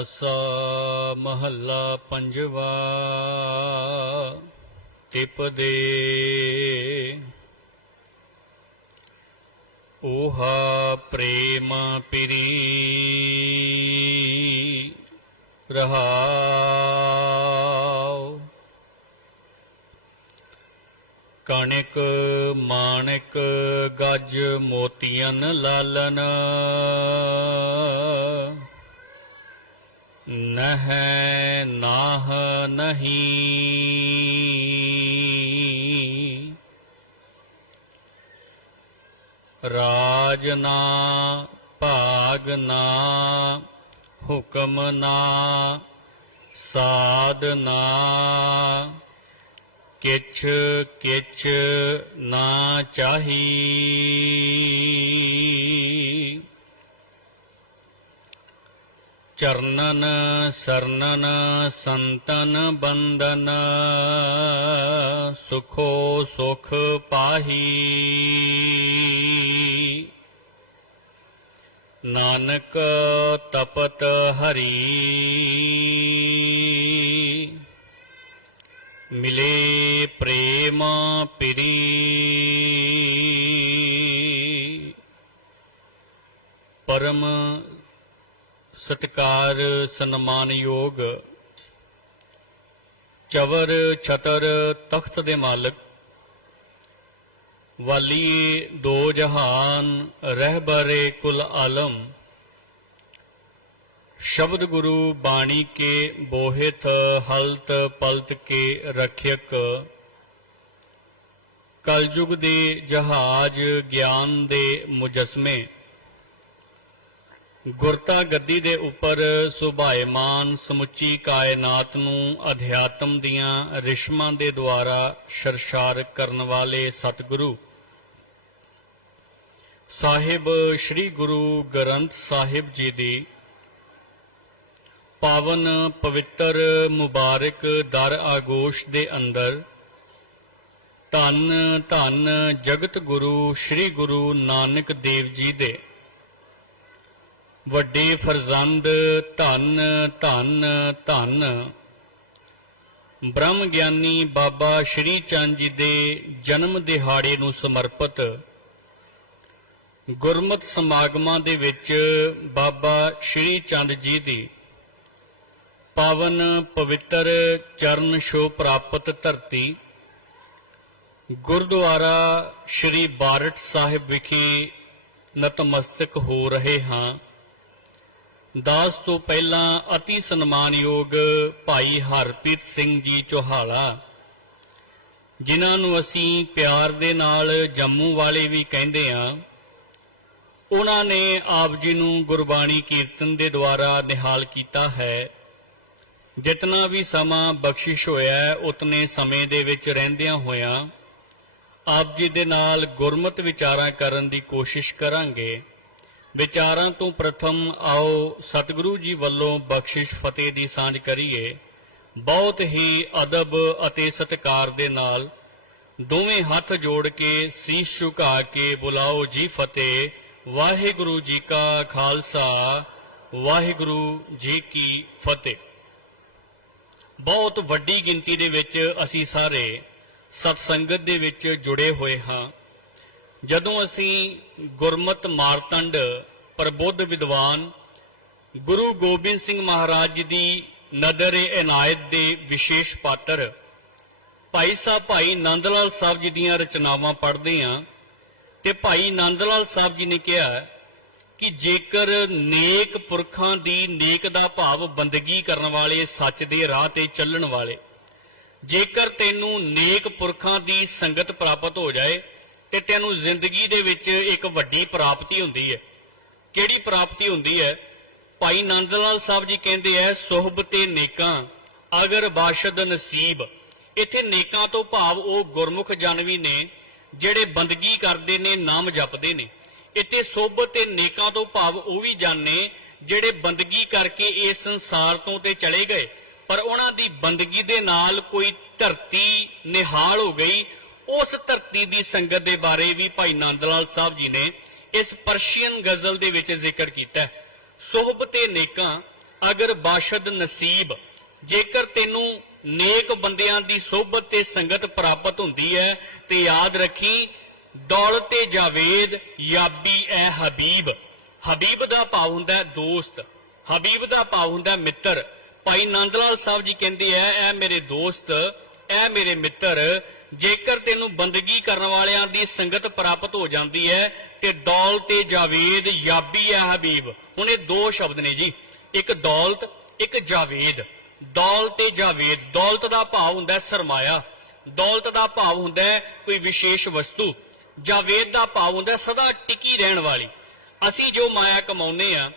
ਅਸਾ ਮਹੱਲਾ ਪੰਜਵਾ ਤਿਪਦੇ ਓਹਾ ਪ੍ਰੇਮ ਪਿਰੀ ਰਹਾਉ। ਕਣਿਕ ਮਾਣਕ ਗਜ ਮੋਤੀਆਂ ਲਾਲਨ। ਨਹਿ ਨਾਹ ਨਹੀਂ। ਰਾਜ ਨਾ, ਭਾਗ ਨਾ, ਹੁਕਮ ਨਾ, ਸਾਧ ਨਾ। ਕਿਛ ਕਿਛ ਨਾ ਚਾਹੀ। ਚਰਨਨ ਸਰਨਨ ਸੰਤਨ ਬੰਦਨ ਸੁਖੋ ਸੁਖ ਪਾਹੀ। ਨਾਨਕ ਤਪਤ ਹਰੀ ਮਿਲੇ ਪ੍ਰੇਮ ਪਿਰੀ। ਪਰਮ ਸਤਕਾਰ ਸਨਮਾਨਯੋਗ ਚਵਰ ਛਤਰ ਤਖਤ ਦੇ ਮਾਲਕ, ਵਾਲੀ ਦੋ ਜਹਾਨ ਰਹਿਬਰੇ ਕੁਲ ਆਲਮ, ਸ਼ਬਦ ਗੁਰੂ ਬਾਣੀ ਕੇ ਬੋਹਿਤ ਹਲਤ ਪਲਤ ਕੇ ਰਖਿਅਕ, ਕਲਯੁਗ ਦੇ ਜਹਾਜ ਗਿਆਨ ਦੇ ਮੁਜਸਮੇ। ਗੁਰਤਾ ਗੱਦੀ ਦੇ ਉੱਪਰ ਸੁਭਾਇਮਾਨ ਸਮੁੱਚੀ ਕਾਇਨਾਤ ਨੂੰ ਅਧਿਆਤਮ ਦੀਆਂ ਰਿਸ਼ਮਾਂ ਦੇ ਦੁਆਰਾ ਸ਼ਰਸ਼ਾਰ ਕਰਨ ਵਾਲੇ ਸਤਿਗੁਰੂ। ਸਾਹਿਬ ਸ੍ਰੀ ਗੁਰੂ ਗ੍ਰੰਥ ਸਾਹਿਬ ਜੀ ਦੀ ਪਾਵਨ ਪਵਿੱਤਰ ਮੁਬਾਰਕ ਦਰ ਆਗੋਸ਼ ਦੇ ਅੰਦਰ ਧੰਨ ਧੰਨ ਜਗਤ ਗੁਰੂ ਸ੍ਰੀ ਗੁਰੂ ਨਾਨਕ ਦੇਵ ਜੀ ਦੇ ਵੱਡੇ ਫਰਜ਼ੰਦ ਧੰਨ ਧੰਨ ਧੰਨ। ਬ੍ਰਹਮ ਗਿਆਨੀ ਬਾਬਾ ਸ਼੍ਰੀ ਚੰਦ ਜੀ ਦੇ ਜਨਮ ਦਿਹਾੜੇ ਨੂੰ ਸਮਰਪਿਤ ਗੁਰਮਤ ਸਮਾਗਮਾਂ ਦੇ ਵਿੱਚ ਬਾਬਾ ਸ਼੍ਰੀ ਚੰਦ ਜੀ ਦੀ ਪਾਵਨ ਪਵਿੱਤਰ ਚਰਨ ਛੋਹ ਪ੍ਰਾਪਤ ਧਰਤੀ, ਗੁਰਦੁਆਰਾ ਸ਼੍ਰੀ ਬਾਰਟ ਸਾਹਿਬ ਵਿਖੇ ਨਤਮਸਤਕ ਹੋ ਰਹੇ ਹਾਂ। ਦਾਸ ਤੋਂ ਪਹਿਲਾਂ ਅਤੀ ਸਨਮਾਨਯੋਗ ਭਾਈ ਹਰਪ੍ਰੀਤ ਸਿੰਘ ਜੀ ਚੋਹਾਲਾ, ਜਿਨ੍ਹਾਂ ਨੂੰ ਅਸੀਂ ਪਿਆਰ ਦੇ ਨਾਲ ਜੰਮੂ ਵਾਲੇ ਵੀ ਕਹਿੰਦੇ ਆ ਉਹਨਾਂ ਨੇ ਆਪ ਜੀ ਨੂੰ ਗੁਰਬਾਣੀ ਕੀਰਤਨ ਦੇ ਦੁਆਰਾ ਨਿਹਾਲ ਕੀਤਾ ਹੈ। ਜਿਤਨਾ ਵੀ ਸਮਾਂ ਬਖਸ਼ਿਸ਼ ਹੋਇਆ ਉਤਨੇ ਸਮੇਂ ਦੇ ਵਿੱਚ ਰਹਿੰਦਿਆਂ ਹੋਇਆਂ ਆਪ ਜੀ ਦੇ ਨਾਲ ਗੁਰਮਤ ਵਿਚਾਰਾਂ ਕਰਨ ਦੀ ਕੋਸ਼ਿਸ਼ ਕਰਾਂਗੇ। ਵਿਚਾਰਾਂ ਤੋਂ ਪ੍ਰਥਮ ਆਓ ਸਤਿਗੁਰੂ ਜੀ ਵੱਲੋਂ ਬਖਸ਼ਿਸ਼ ਫਤਿਹ ਦੀ ਸਾਂਝ ਕਰੀਏ। ਬਹੁਤ ਹੀ ਅਦਬ ਅਤੇ ਸਤਿਕਾਰ ਦੇ ਨਾਲ ਦੋਵੇਂ ਹੱਥ ਜੋੜ ਕੇ ਸੀਸ ਝੁਕਾ ਕੇ ਬੁਲਾਓ ਜੀ ਫਤਿਹ। ਵਾਹਿਗੁਰੂ ਜੀ ਕਾ ਖਾਲਸਾ, ਵਾਹਿਗੁਰੂ ਜੀ ਕੀ ਫਤਿਹ। ਬਹੁਤ ਵੱਡੀ ਗਿਣਤੀ ਦੇ ਵਿੱਚ ਅਸੀਂ ਸਾਰੇ ਸਤਸੰਗਤ ਦੇ ਵਿੱਚ ਜੁੜੇ ਹੋਏ ਹਾਂ। ਜਦੋਂ ਅਸੀਂ ਗੁਰਮਤ ਮਾਰਤੰਡ ਪ੍ਰਬੁੱਧ ਵਿਦਵਾਨ ਗੁਰੂ ਗੋਬਿੰਦ ਸਿੰਘ ਮਹਾਰਾਜ ਜੀ ਦੀ ਨਦਰ ਇਨਾਇਤ ਦੇ ਵਿਸ਼ੇਸ਼ ਪਾਤਰ। ਭਾਈ ਸਾਹਿਬ, ਭਾਈ ਨੰਦ ਲਾਲ ਸਾਹਿਬ ਜੀ ਦੀਆਂ ਰਚਨਾਵਾਂ ਪੜ੍ਹਦੇ ਹਾਂ ਤੇ ਭਾਈ ਨੰਦ ਲਾਲ ਸਾਹਿਬ ਜੀ ਨੇ ਕਿਹਾ ਕਿ ਜੇਕਰ ਨੇਕ ਪੁਰਖਾਂ ਦੀ ਨੇਕ ਦਾ ਭਾਵ ਬੰਦਗੀ ਕਰਨ ਵਾਲੇ ਸੱਚ ਦੇ ਰਾਹ ਤੇ ਚੱਲਣ ਵਾਲੇ, ਜੇਕਰ ਤੈਨੂੰ ਨੇਕ ਪੁਰਖਾਂ ਦੀ ਸੰਗਤ ਪ੍ਰਾਪਤ ਹੋ ਜਾਏ ਤੇ ਤੈਨੂੰ ਜ਼ਿੰਦਗੀ ਦੇ ਵਿੱਚ ਇੱਕ ਵੱਡੀ ਪ੍ਰਾਪਤੀ ਹੁੰਦੀ ਹੈ। ਕਿਹੜੀ ਪ੍ਰਾਪਤੀ ਹੁੰਦੀ ਹੈ? ਭਾਈ ਨੰਦ ਲਾਲ ਸਾਹਿਬ ਜੀ ਕਹਿੰਦੇ ਐ ਸੁਹਬਤੇ ਨੇਕਾਂ, ਅਗਰ ਬਾਸ਼ਦ ਨਸੀਬ। ਇੱਥੇ ਨੇਕਾਂ ਤੋਂ ਭਾਵ ਉਹ ਗੁਰਮੁਖ ਜਨ ਵੀ ਨੇ, ਜਿਹੜੇ ਬੰਦਗੀ ਕਰਦੇ ਨੇ, ਨਾਮ ਜਪਦੇ ਨੇ। ਇੱਥੇ ਸੁਹਬਤ ਤੇ ਨੇਕਾਂ ਤੋਂ ਭਾਵ ਉਹ ਵੀ ਜਨ ਨੇ, ਜਿਹੜੇ ਬੰਦਗੀ ਕਰਕੇ ਇਸ ਸੰਸਾਰ ਤੋਂ ਤੇ ਚਲੇ ਗਏ। ਪਰ ਉਹਨਾਂ ਦੀ ਬੰਦਗੀ ਦੇ ਨਾਲ ਕੋਈ ਧਰਤੀ ਨਿਹਾਲ ਹੋ ਗਈ। ਉਸ ਧਰਤੀ ਦੀ ਸੰਗਤ ਦੇ ਬਾਰੇ ਵੀ ਭਾਈ ਨੰਦ ਲਾਲ ਸਾਹਿਬ ਜੀ ਨੇ ਇਸ ਪਰਸ਼ੀਅਨ ਗਜ਼ਲ ਦੇ ਵਿੱਚ ਜ਼ਿਕਰ ਕੀਤਾ ਹੈ। ਸੁਹਬਤੇ ਨੇਕਾਂ, ਅਗਰ ਬਾਸ਼ਦ ਨਸੀਬ, ਜੇਕਰ ਤੈਨੂੰ ਨੇਕ ਬੰਦਿਆਂ ਦੀ ਸੋਭਤ ਤੇ ਸੰਗਤ ਪ੍ਰਾਪਤ ਹੁੰਦੀ ਹੈ, ਤੇ ਯਾਦ ਰੱਖੀ ਦੌਲਤ ਤੇ ਜਾਵੇਦ, ਯਾਬੀ ਐ ਹਬੀਬ। ਹਬੀਬ ਦਾ ਭਾਵ ਹੁੰਦਾ ਦੋਸਤ। ਹਬੀਬ ਦਾ ਭਾਵ ਹੁੰਦਾ ਮਿੱਤਰ। ਭਾਈ ਨੰਦ ਲਾਲ ਸਾਹਿਬ ਜੀ ਕਹਿੰਦੇ ਐ ਇਹ ਮੇਰੇ ਦੋਸਤ ਐ ਮੇਰੇ ਮਿੱਤਰ, ਜੇਕਰ ਤੈਨੂੰ ਬੰਦਗੀ ਕਰਨ ਵਾਲਿਆਂ ਦੀ ਸੰਗਤ ਪ੍ਰਾਪਤ ਹੋ ਜਾਂਦੀ ਹੈ ਤੇ ਦੌਲਤ ਤੇ ਜਾਵੇਦ ਯਾਬੀ ਐ ਹਬੀਬ। ਹੁਣ ਇਹ ਦੋ ਸ਼ਬਦ ਨੇ ਜੀ। ਇੱਕ ਦੌਲਤ, ਇੱਕ ਜਾਵੇਦ। ਦੌਲਤ ਤੇ ਜਾਵੇਦ, ਦੌਲਤ ਦਾ ਭਾਵ ਹੁੰਦਾ ਹੈ ਸਰਮਾਇਆ। ਦੌਲਤ ਦਾ ਭਾਵ ਹੁੰਦਾ ਹੈ ਕੋਈ ਵਿਸ਼ੇਸ਼ ਵਸਤੂ। ਜਾਵੇਦ ਦਾ ਭਾਵ ਹੁੰਦਾ ਹੈ ਸਦਾ ਟਿਕੀ ਰਹਿਣ ਵਾਲੀ। ਅਸੀਂ ਜੋ ਮਾਇਆ ਕਮਾਉਨੇ ਆ,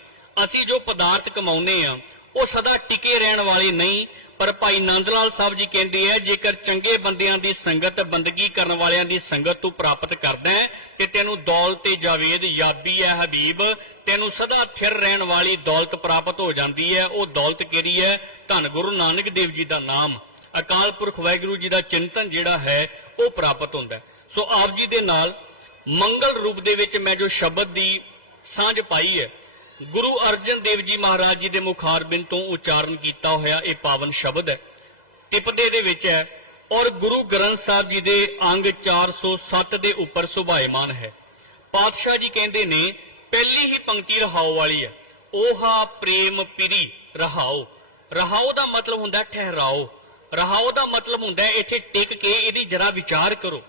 ਅਸੀਂ ਜੋ ਪਦਾਰਥ ਕਮਾਉਨੇ ਆ, ਉਹ ਸਦਾ ਟਿਕੇ ਰਹਿਣ ਵਾਲੇ ਨਹੀਂ ਪਰ ਭਾਈ ਨੰਦ ਲਾਲ ਸਾਹਿਬ ਜੀ ਕਹਿੰਦੇ ਆ, ਜੇਕਰ ਚੰਗੇ ਬੰਦਿਆਂ ਦੀ ਸੰਗਤ ਬੰਦਗੀ ਕਰਨ ਵਾਲਿਆਂ ਦੀ ਸੰਗਤ ਤੂੰ ਪ੍ਰਾਪਤ ਕਰਦਾ ਹੈ, ਤੇ ਤੈਨੂੰ ਦੌਲਤ ਤੇ ਜਾਵੇਦ ਯਾਬੀ ਹੈ ਹਬੀਬ, ਤੈਨੂੰ ਸਦਾ ਥਿਰ ਰਹਿਣ ਵਾਲੀ ਦੌਲਤ ਪ੍ਰਾਪਤ ਹੋ ਜਾਂਦੀ ਹੈ ਉਹ ਦੌਲਤ ਕਿਹੜੀ ਹੈ ਧੰਨ ਗੁਰੂ ਨਾਨਕ ਦੇਵ ਜੀ ਦਾ ਨਾਮ। ਅਕਾਲ ਪੁਰਖ ਵਾਹਿਗੁਰੂ ਜੀ ਦਾ ਚਿੰਤਨ ਜਿਹੜਾ ਹੈ, ਉਹ ਪ੍ਰਾਪਤ ਹੁੰਦਾ ਸੋ ਆਪ ਜੀ ਦੇ ਨਾਲ ਮੰਗਲ ਰੂਪ ਦੇ ਵਿੱਚ ਮੈਂ ਜੋ ਸ਼ਬਦ ਦੀ ਸਾਂਝ ਪਾਈ ਹੈ ਗੁਰੂ ਅਰਜਨ ਦੇਵ ਜੀ ਮਹਾਰਾਜ ਜੀ ਦੇ ਮੁਖਾਰਬਿੰਦ ਤੋਂ ਉਚਾਰਨ ਕੀਤਾ ਹੋਇਆ ਇਹ ਪਾਵਨ ਸ਼ਬਦ ਹੈ ਟਿਪਦੇ ਦੇ ਵਿੱਚ ਹੈ, ਔਰ ਗੁਰੂ ਗ੍ਰੰਥ ਸਾਹਿਬ ਜੀ ਦੇ ਅੰਗ 407 ਦੇ ਉੱਪਰ ਸੁਭਾਇਮਾਨ ਹੈ। ਪਾਤਸ਼ਾਹ ਜੀ ਕਹਿੰਦੇ ਨੇ, ਪਹਿਲੀ ਹੀ ਪੰਕਤੀ ਰਹਾਉ ਵਾਲੀ ਹੈ। ਓਹਾ ਪ੍ਰੇਮ ਪਿਰੀ ਰਹਾਉ ਰਹਾਉ ਦਾ ਮਤਲਬ ਹੁੰਦਾ ਠਹਿਰਾਓ। ਰਹਾਉ ਦਾ ਮਤਲਬ ਹੁੰਦਾ ਇੱਥੇ ਟਿਕ ਕੇ ਇਹਦੀ ਜਰਾ ਵਿਚਾਰ ਕਰੋ।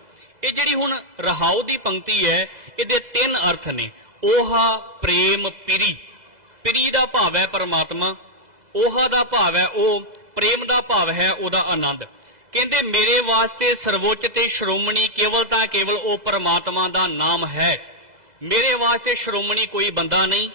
ਇਹ ਜਿਹੜੀ ਹੁਣ ਰਹਾਉ ਦੀ ਪੰਕਤੀ ਹੈ, ਇਹਦੇ ਤਿੰਨ ਅਰਥ ਨੇ। ਓਹਾ ਪ੍ਰੇਮ ਪਿਰੀ। ਪਿਰੀ ਦਾ ਭਾਵ ਹੈ ਪਰਮਾਤਮਾ, ਓਹਾ ਦਾ ਭਾਵ ਹੈ ਉਹ, ਪ੍ਰੇਮ ਦਾ ਭਾਵ ਹੈ ਉਹਦਾ ਆਨੰਦ। ਕਹਿੰਦੇ, ਮੇਰੇ ਵਾਸਤੇ ਸਰਵੋੱਚ ਤੇ ਸ਼੍ਰੋਮਣੀ ਕੇਵਲ ਤਾਂ ਕੇਵਲ ਉਹ ਪਰਮਾਤਮਾ ਦਾ ਨਾਮ ਹੈ। ਮੇਰੇ ਵਾਸਤੇ ਸ਼੍ਰੋਮਣੀ ਕੋਈ ਬੰਦਾ ਨਹੀਂ,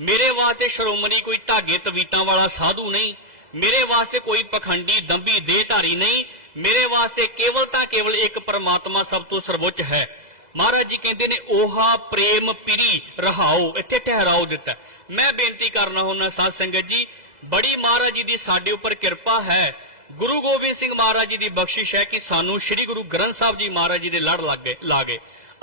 ਮੇਰੇ ਵਾਸਤੇ ਸ਼੍ਰੋਮਣੀ ਕੋਈ ਧਾਗੇ ਤਵੀਤਾਂ ਵਾਲਾ ਸਾਧੂ ਨਹੀਂ, ਮੇਰੇ ਵਾਸਤੇ ਕੋਈ ਪਖੰਡੀ ਦੰਭੀ ਦੇਹਧਾਰੀ ਨਹੀਂ, ਮੇਰੇ ਵਾਸਤੇ ਕੇਵਲ ਤਾਂ ਕੇਵਲ ਇੱਕ ਪਰਮਾਤਮਾ ਸਭ ਤੋਂ ਸਰਵੋੱਚ ਹੈ। ਮਹਾਰਾਜ ਜੀ ਕਹਿੰਦੇ ਨੇ, ਓਹਾ ਪ੍ਰੇਮ ਪਿਰੀ, ਰਹਾਓ, ਇੱਥੇ ਠਹਿਰਾਓ ਦਿੱਤਾ। ਮੈਂ ਬੇਨਤੀ ਕਰਨਾ ਹੁੰਦਾ, ਸਾਧ ਸੰਗਤ ਜੀ, ਬੜੀ ਮਹਾਰਾਜ ਜੀ ਦੀ ਸਾਡੇ ਉੱਪਰ ਕਿਰਪਾ ਹੈ। ਗੁਰੂ ਗੋਬਿੰਦ ਸਿੰਘ ਮਹਾਰਾਜ ਜੀ ਦੀ ਬਖਸ਼ਿਸ਼ ਹੈ ਕਿ ਸਾਨੂੰ ਸ੍ਰੀ ਗੁਰੂ ਗ੍ਰੰਥ ਸਾਹਿਬ ਜੀ ਮਹਾਰਾਜ ਜੀ ਦੇ ਲੜ ਲੱਗ ਗਏ ਲਾਗੇ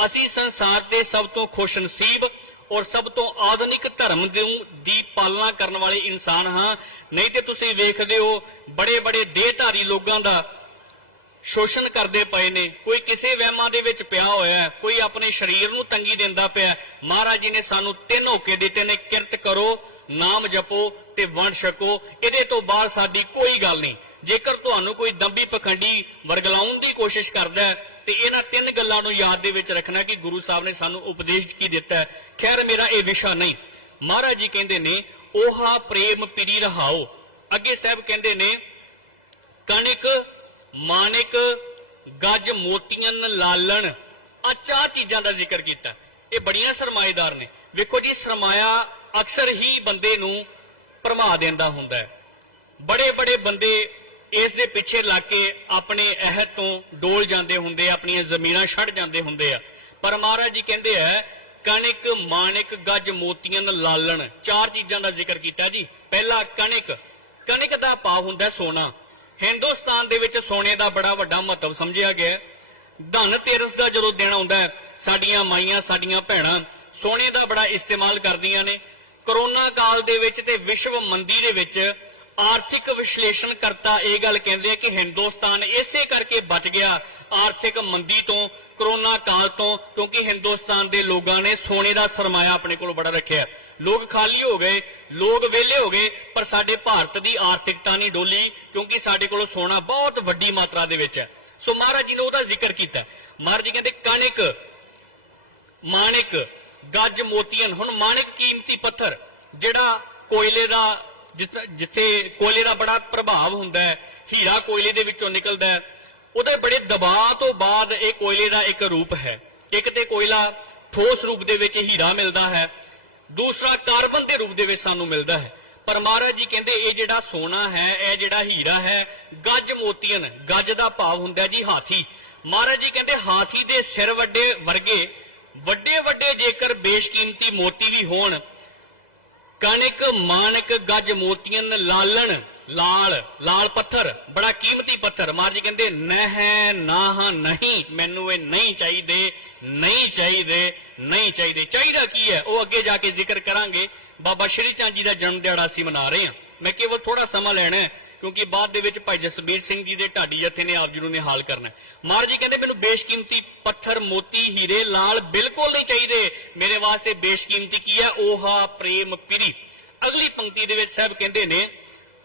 ਅਸੀਂ ਸੰਸਾਰ ਦੇ ਸਭ ਤੋਂ ਖੁਸ਼ ਨਸੀਬ ਔਰ ਸਭ ਤੋਂ ਆਧੁਨਿਕ ਧਰਮ ਦੀ ਪਾਲਣਾ ਕਰਨ ਵਾਲੇ ਇਨਸਾਨ ਹਾਂ। ਨਹੀਂ ਤੇ ਤੁਸੀਂ ਵੇਖਦੇ ਹੋ ਬੜੇ ਬੜੇ ਦੇਹਧਾਰੀ ਲੋਕਾਂ ਦਾ ਸ਼ੋਸ਼ਣ ਕਰਦੇ ਪਏ ਨੇ। ਕੋਈ ਕਿਸੇ ਵਹਿਮਾਂ ਦੇ ਵਿੱਚ ਪਿਆ ਹੋਇਆ ਹੈ, ਕੋਈ ਆਪਣੇ ਸਰੀਰ ਨੂੰ ਤੰਗੀ ਦਿੰਦਾ ਪਿਆ ਮਹਾਰਾਜ ਜੀ ਨੇ ਸਾਨੂੰ ਤਿੰਨ ਹੋਕੇ ਦਿੱਤੇ ਨੇ, ਕਿਰਤ ਕਰੋ, ਨਾਮ ਜਪੋ ਤੇ ਵੰਡ ਛਕੋ। ਇਹਦੇ ਤੋਂ ਬਾਹਰ ਸਾਡੀ ਕੋਈ ਗੱਲ ਨਹੀਂ। ਜੇਕਰ ਤੁਹਾਨੂੰ ਕੋਈ ਦੰਬੀ ਪਖੰਡੀ ਵਰਗਲਾਉਣ ਦੀ ਕੋਸ਼ਿਸ਼ ਕਰਦਾ ਤੇ ਇਹਨਾਂ ਤਿੰਨ ਗੱਲਾਂ ਨੂੰ ਯਾਦ ਦੇ ਵਿੱਚ ਰੱਖਣਾ ਕਿ ਗੁਰੂ ਸਾਹਿਬ ਨੇ ਸਾਨੂੰ ਉਪਦੇਸ਼ ਕੀ ਦਿੱਤਾ ਖੈਰ, ਮੇਰਾ ਇਹ ਵਿਸ਼ਾ ਨਹੀਂ। ਮਹਾਰਾਜ ਜੀ ਕਹਿੰਦੇ ਨੇ, ਓਹਾ ਪ੍ਰੇਮ ਪਿਰੀ ਰਹਾਓ। ਅੱਗੇ ਸਾਹਿਬ ਕਹਿੰਦੇ ਨੇ, ਕਣਿਕ ਮਾਨਿਕ, ਗੱਜ, ਮੋਤੀਆਂ, ਲਾਲਣ ਆ ਚਾਰ ਚੀਜ਼ਾਂ ਦਾ ਜ਼ਿਕਰ ਕੀਤਾ। ਇਹ ਬੜੀਆਂ ਸਰਮਾਏਦਾਰ ਨੇ। ਵੇਖੋ ਜੀ, ਸਰਮਾਇਆ ਅਕਸਰ ਹੀ ਬੰਦੇ ਨੂੰ ਭਰਮਾ ਦਿੰਦਾ ਹੁੰਦਾ ਹੈ। ਬੜੇ ਬੜੇ ਬੰਦੇ ਇਸ ਦੇ ਪਿੱਛੇ ਲੱਗ ਕੇ ਆਪਣੇ ਅਹਿਦ ਤੋਂ ਡੋਲ ਜਾਂਦੇ ਹੁੰਦੇ ਆਪਣੀਆਂ ਜ਼ਮੀਰਾਂ ਛੱਡ ਜਾਂਦੇ ਹੁੰਦੇ ਆ। ਪਰ ਮਹਾਰਾਜ ਜੀ ਕਹਿੰਦੇ ਆ, ਕਣਕ, ਮਾਨਿਕ, ਗੱਜ, ਮੋਤੀਆਂ, ਲਾਲਣ, ਚਾਰ ਚੀਜ਼ਾਂ ਦਾ ਜ਼ਿਕਰ ਕੀਤਾ ਜੀ। ਪਹਿਲਾ ਕਣਕ। ਕਣਕ ਦਾ ਭਾਵ ਹੁੰਦਾ ਸੋਨਾ। ਹਿੰਦੁਸਤਾਨ ਦੇ ਵਿੱਚ ਸੋਨੇ ਦਾ ਬੜਾ ਵੱਡਾ ਮਹੱਤਵ ਸਮਝਿਆ ਗਿਆ ਧਨ ਤੇਰਸ ਦਾ ਜਦੋਂ ਦਿਨ ਆਉਂਦਾ ਸਾਡੀਆਂ ਮਾਈਆਂ, ਸਾਡੀਆਂ ਭੈਣਾਂ ਸੋਨੇ ਦਾ ਬੜਾ ਇਸਤੇਮਾਲ ਕਰਦੀਆਂ ਨੇ। ਕਰੋਨਾ ਕਾਲ ਦੇ ਵਿੱਚ ਤੇ ਵਿਸ਼ਵ ਮੰਦੀ ਦੇ ਵਿੱਚ ਆਰਥਿਕ ਵਿਸ਼ਲੇਸ਼ਣ ਕਰਤਾ ਇਹ ਗੱਲ ਕਹਿੰਦੇ ਆ ਕਿ ਹਿੰਦੁਸਤਾਨ ਇਸੇ ਕਰਕੇ ਬਚ ਗਿਆ ਆਰਥਿਕ ਮੰਦੀ ਤੋਂ, ਕਰੋਨਾ ਕਾਲ ਤੋਂ, ਕਿਉਂਕਿ ਹਿੰਦੁਸਤਾਨ ਦੇ ਲੋਕਾਂ ਨੇ ਸੋਨੇ ਦਾ ਸਰਮਾਇਆ ਆਪਣੇ ਕੋਲ ਬੜਾ ਰੱਖਿਆ। ਲੋਕ ਖਾਲੀ ਹੋ ਗਏ, ਲੋਕ ਵਿਹਲੇ ਹੋ ਗਏ, ਪਰ ਸਾਡੇ ਭਾਰਤ ਦੀ ਆਰਥਿਕਤਾ ਨਹੀਂ ਡੋਲੀ, ਕਿਉਂਕਿ ਸਾਡੇ ਕੋਲ ਸੋਨਾ ਬਹੁਤ ਵੱਡੀ ਮਾਤਰਾ ਦੇ ਵਿੱਚ ਹੈ। ਸੋ ਮਹਾਰਾਜ ਜੀ ਨੇ ਉਹਦਾ ਜ਼ਿਕਰ ਕੀਤਾ। ਮਹਾਰਾਜ ਜੀ ਕਹਿੰਦੇ, ਕਣਕ, ਮਾਣਿਕ, ਗੱਜ ਮੋਤੀਆਂ ਹੁਣ ਮਾਣਿਕ ਕੀਮਤੀ ਪੱਥਰ, ਜਿਹੜਾ ਕੋਇਲੇ ਦਾ, ਜਿਸ- ਜਿੱਥੇ ਕੋਇਲੇ ਦਾ ਬੜਾ ਪ੍ਰਭਾਵ ਹੁੰਦਾ ਹੈ, ਹੀਰਾ ਕੋਇਲੇ ਦੇ ਵਿੱਚੋਂ ਨਿਕਲਦਾ ਹੈ, ਉਹਦੇ ਬੜੇ ਦਬਾਅ ਤੋਂ ਬਾਅਦ ਇਹ ਕੋਇਲੇ ਦਾ ਇੱਕ ਰੂਪ ਹੈ। ਇੱਕ ਤੇ ਕੋਇਲਾ ਠੋਸ ਰੂਪ ਦੇ ਵਿੱਚ ਹੀਰਾ ਮਿਲਦਾ ਹੈ ਦੂਸਰਾ ਕਾਰਬਨ ਦੇ ਰੂਪ ਦੇ ਵਿੱਚ ਸਾਨੂੰ ਮਿਲਦਾ ਹੈ। ਪਰ ਮਹਾਰਾਜ ਜੀ ਕਹਿੰਦੇ, ਇਹ ਜਿਹੜਾ ਸੋਨਾ ਹੈ, ਇਹ ਜਿਹੜਾ ਹੀਰਾ ਹੈ, ਗੱਜ ਮੋਤੀਆਂ ਗੱਜ ਦਾ ਭਾਵ ਹੁੰਦਾ ਜੀ ਹਾਥੀ। ਮਹਾਰਾਜ ਜੀ ਕਹਿੰਦੇ, ਹਾਥੀ ਦੇ ਸਿਰ ਵੱਡੇ ਵਰਗੇ, ਵੱਡੇ ਵੱਡੇ ਜੇਕਰ ਬੇਸ਼ਕੀਮਤੀ ਮੋਤੀ ਵੀ ਹੋਣ, ਕਣਕ, ਮਾਨਕ, ਗੱਜ ਮੋਤੀਆਂ ਲਾਲਣ ਲਾਲ ਲਾਲ ਪੱਥਰ, ਬੜਾ ਕੀਮਤੀ ਪੱਥਰ। ਮਹਾਰਾਜ ਜੀ ਕਹਿੰਦੇ, ਨਹਿ, ਨਾਹ ਨਹੀਂ, ਮੈਨੂੰ ਇਹ ਨਹੀਂ ਚਾਹੀਦੇ ਨਹੀਂ ਚਾਹੀਦੇ ਨਹੀਂ ਚਾਹੀਦੇ। ਚਾਹੀਦਾ ਕੀ ਹੈ? ਉਹ ਅੱਗੇ ਜਾ ਕੇ ਜ਼ਿਕਰ ਕਰਾਂਗੇ। ਬਾਬਾ ਸ਼੍ਰੀ ਚੰਦ ਜੀ ਦਾ ਜਨਮ ਦਿਹਾੜਾ ਅਸੀਂ ਮਨਾ ਰਹੇ ਹਾਂ। ਮੈਂ ਕੇਵਲ ਥੋੜਾ ਸਮਾਂ ਲੈਣਾ ਹੈ, ਕਿਉਂਕਿ ਬਾਅਦ ਦੇ ਵਿੱਚ ਭਾਈ ਜਸਬੀਰ ਸਿੰਘ ਜੀ ਦੇ ਢਾਡੀ ਜਥੇ ਨੇ ਆਪ ਜੀ ਨੂੰ ਨਿਹਾਲ ਕਰਨਾ ਮਹਾਰਾਜ ਜੀ ਕਹਿੰਦੇ, ਮੈਨੂੰ ਬੇਸ਼ਕੀਮਤੀ ਪੱਥਰ, ਮੋਤੀ, ਹੀਰੇ, ਲਾਲ ਬਿਲਕੁਲ ਨਹੀਂ ਚਾਹੀਦੇ। ਮੇਰੇ ਵਾਸਤੇ ਬੇਸ਼ਕੀਮਤੀ ਕੀ ਹੈ? ਓਹਾ ਪ੍ਰੇਮ ਪਿਰੀ। ਅਗਲੀ ਪੰਕਤੀ ਦੇ ਵਿੱਚ ਸਾਹਿਬ ਕਹਿੰਦੇ ਨੇ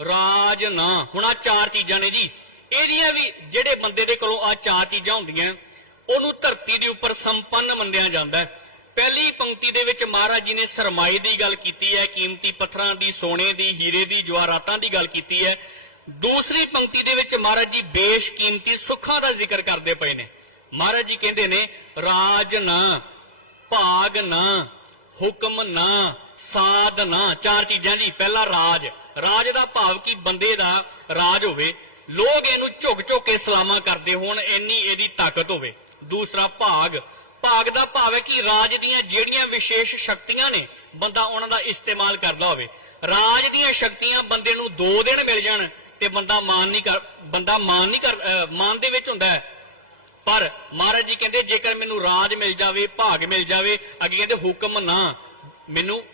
ਰਾਜ ਨਾ। ਹੁਣ ਆ ਚਾਰ ਚੀਜ਼ਾਂ ਨੇ ਜੀ। ਇਹਦੀਆਂ ਵੀ ਜਿਹੜੇ ਬੰਦੇ ਦੇ ਕੋਲੋਂ ਆ ਚਾਰ ਚੀਜ਼ਾਂ ਹੁੰਦੀਆਂ, ਉਹਨੂੰ ਧਰਤੀ ਦੇ ਉੱਪਰ ਸੰਪੰਨ ਮੰਨਿਆ ਜਾਂਦਾ ਪਹਿਲੀ ਪੰਕਤੀ ਦੇ ਵਿੱਚ ਮਹਾਰਾਜ ਜੀ ਨੇ ਸਰਮਾਏ ਦੀ ਗੱਲ ਕੀਤੀ ਹੈ, ਕੀਮਤੀ ਪੱਥਰਾਂ ਦੀ, ਸੋਨੇ ਦੀ, ਹੀਰੇ ਦੀ, ਜਵਾਹਰਾਤਾਂ ਦੀ ਗੱਲ ਕੀਤੀ ਹੈ। ਦੂਸਰੀ ਪੰਕਤੀ ਦੇ ਵਿੱਚ ਮਹਾਰਾਜ ਜੀ ਬੇਸ਼ਕੀਮਤੀ ਸੁੱਖਾਂ ਦਾ ਜ਼ਿਕਰ ਕਰਦੇ ਪਏ ਨੇ। ਮਹਾਰਾਜ ਜੀ ਕਹਿੰਦੇ ਨੇ, ਰਾਜ ਨਾ, ਭਾਗ ਨਾ, ਹੁਕਮ ਨਾ, ਸਾਧ ਨਾ। ਚਾਰ ਚੀਜ਼ਾਂ ਜੀ। ਪਹਿਲਾ ਰਾਜ ਰਾਜ ਦਾ ਭਾਵ ਕੀ? ਬੰਦੇ ਦਾ ਰਾਜ ਹੋਵੇ। ਲੋਕ ਇਹਨੂੰ ਝੁਕ ਝੁਕ ਕੇ ਸਲਾਮਾ ਕਰਦੇ ਹੋਣ, ਇੰਨੀ ਇਹਦੀ ਤਾਕਤ ਹੋਵੇ। ਦੂਸਰਾ ਭਾਗ ਭਾਗ ਦਾ ਭਾਵ ਹੈ ਕਿ ਰਾਜ ਦੀਆਂ ਜਿਹੜੀਆਂ ਵਿਸ਼ੇਸ਼ ਸ਼ਕਤੀਆਂ ਨੇ, ਬੰਦਾ ਉਹਨਾਂ ਦਾ ਇਸਤੇਮਾਲ ਕਰਦਾ ਹੋਵੇ। ਰਾਜ ਦੀਆਂ ਸ਼ਕਤੀਆਂ ਬੰਦੇ ਨੂੰ ਦੋ ਦਿਨ ਮਿਲ ਜਾਣ ਤੇ ਬੰਦਾ ਮਾਨ ਨਹੀਂ ਕਰ, ਬੰਦਾ ਮਾਨ ਨਹੀਂ ਕਰ, ਅਹ, ਮਾਨ ਦੇ ਵਿੱਚ ਹੁੰਦਾ ਹੈ। ਪਰ ਮਹਾਰਾਜ ਜੀ ਕਹਿੰਦੇ, ਜੇਕਰ ਮੈਨੂੰ ਰਾਜ ਮਿਲ ਜਾਵੇ, ਭਾਗ ਮਿਲ ਜਾਵੇ, ਅੱਗੇ ਕਹਿੰਦੇ, ਹੁਕਮ ਨਾ। ਮੈਨੂੰ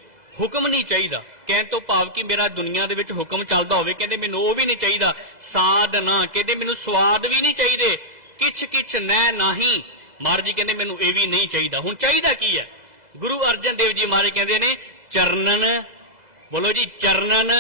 ਹੁਕਮ ਨਹੀਂ ਚਾਹੀਦਾ। ਕਹਿਣ ਤੋਂ ਭਾਵ ਕਿ ਮੇਰਾ ਦੁਨੀਆ ਦੇ ਵਿੱਚ ਹੁਕਮ ਚੱਲਦਾ ਹੋਵੇ, ਕਹਿੰਦੇ ਮੈਨੂੰ ਉਹ ਵੀ ਨਹੀਂ ਚਾਹੀਦਾ। ਸਾਧ ਕਹਿੰਦੇ ਮੈਨੂੰ ਸਵਾਦ ਵੀ ਨਹੀਂ ਚਾਹੀਦੇ। ਕਿਛ ਕਿਛ ਨੈ ਨਹੀਂ। ਮਹਾਰਾਜ ਜੀ ਕਹਿੰਦੇ ਮੈਨੂੰ ਇਹ ਵੀ ਨਹੀਂ ਚਾਹੀਦਾ। ਹੁਣ ਚਾਹੀਦਾ ਕੀ ਹੈ? ਗੁਰੂ ਅਰਜਨ ਦੇਵ ਜੀ ਮਹਾਰਾਜ ਕਹਿੰਦੇ ਨੇ, ਚਰਨਨ, ਬੋਲੋ ਜੀ, ਚਰਨਨ,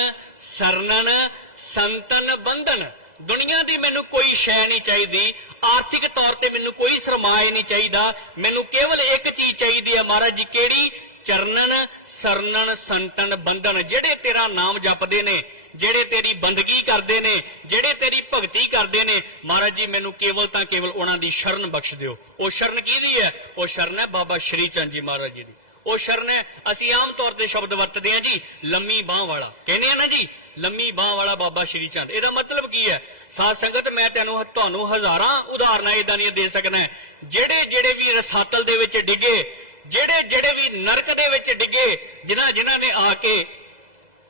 ਸਰਨਨ, ਸੰਤਨ, ਬੰਧਨ। ਦੁਨੀਆ ਦੀ ਮੈਨੂੰ ਕੋਈ ਸ਼ੈ ਨਹੀਂ ਚਾਹੀਦੀ। ਆਰਥਿਕ ਤੌਰ ਤੇ ਮੈਨੂੰ ਕੋਈ ਸਰਮਾਇਆ ਨਹੀਂ ਚਾਹੀਦਾ। ਮੈਨੂੰ ਕੇਵਲ ਇੱਕ ਚੀਜ਼ ਚਾਹੀਦੀ ਹੈ ਮਹਾਰਾਜ ਜੀ, ਕਿਹੜੀ? ਚਰਨਨ, ਸਰਨਨ, ਸੰਤਨ, ਬੰਧਨ, ਜਿਹੜੇ ਤੇਰਾ ਨਾਮ ਜਪਦੇ ਨੇ, ਜਿਹੜੇ ਤੇਰੀ ਬੰਦਗੀ ਕਰਦੇ ਨੇ, ਜਿਹੜੇ ਤੇਰੀ ਭਗਤੀ ਕਰਦੇ ਨੇ, ਮਹਾਰਾਜ ਜੀ, ਮੈਨੂੰ ਕੇਵਲ ਤਾਂ ਕੇਵਲ ਉਹਨਾਂ ਦੀ ਸ਼ਰਨ ਬਖਸ਼ ਦਿਓ। ਉਹ ਸ਼ਰਨ ਕਿਹਦੀ ਹੈ? ਉਹ ਸ਼ਰਨ ਹੈ ਬਾਬਾ ਸ਼੍ਰੀ ਚੰਦ ਜੀ ਮਹਾਰਾਜ ਜੀ ਦੀ। ਉਹ ਸ਼ਰਨ ਹੈ, ਅਸੀਂ ਆਮ ਤੌਰ ਤੇ ਸ਼ਬਦ ਵਰਤਦੇ ਹਾਂ ਜੀ, ਲੰਮੀ ਬਾਹ ਵਾਲਾ। ਕਹਿੰਦੇ ਆ ਨਾ ਜੀ, ਲੰਮੀ ਬਾਹ ਵਾਲਾ ਬਾਬਾ ਸ਼੍ਰੀ ਚੰਦ। ਇਹਦਾ ਮਤਲਬ ਕੀ ਹੈ? ਸਾਧ ਸੰਗਤ, ਮੈਂ ਤੈਨੂੰ ਤੁਹਾਨੂੰ ਹਜ਼ਾਰਾਂ ਉਦਾਹਰਨਾਂ ਇਦਾਂ ਦੀਆਂ ਦੇ ਸਕਦਾ। ਜਿਹੜੇ ਜਿਹੜੇ ਵੀ ਰਸਾਤਲ ਦੇ ਵਿੱਚ ਡਿੱਗੇ ਜਿਹੜੇ ਜਿਹੜੇ ਵੀ ਨਰਕ ਦੇ ਵਿੱਚ ਡਿੱਗੇ, ਜਿਨ੍ਹਾਂ ਜਿਨ੍ਹਾਂ ਨੇ ਆ ਕੇ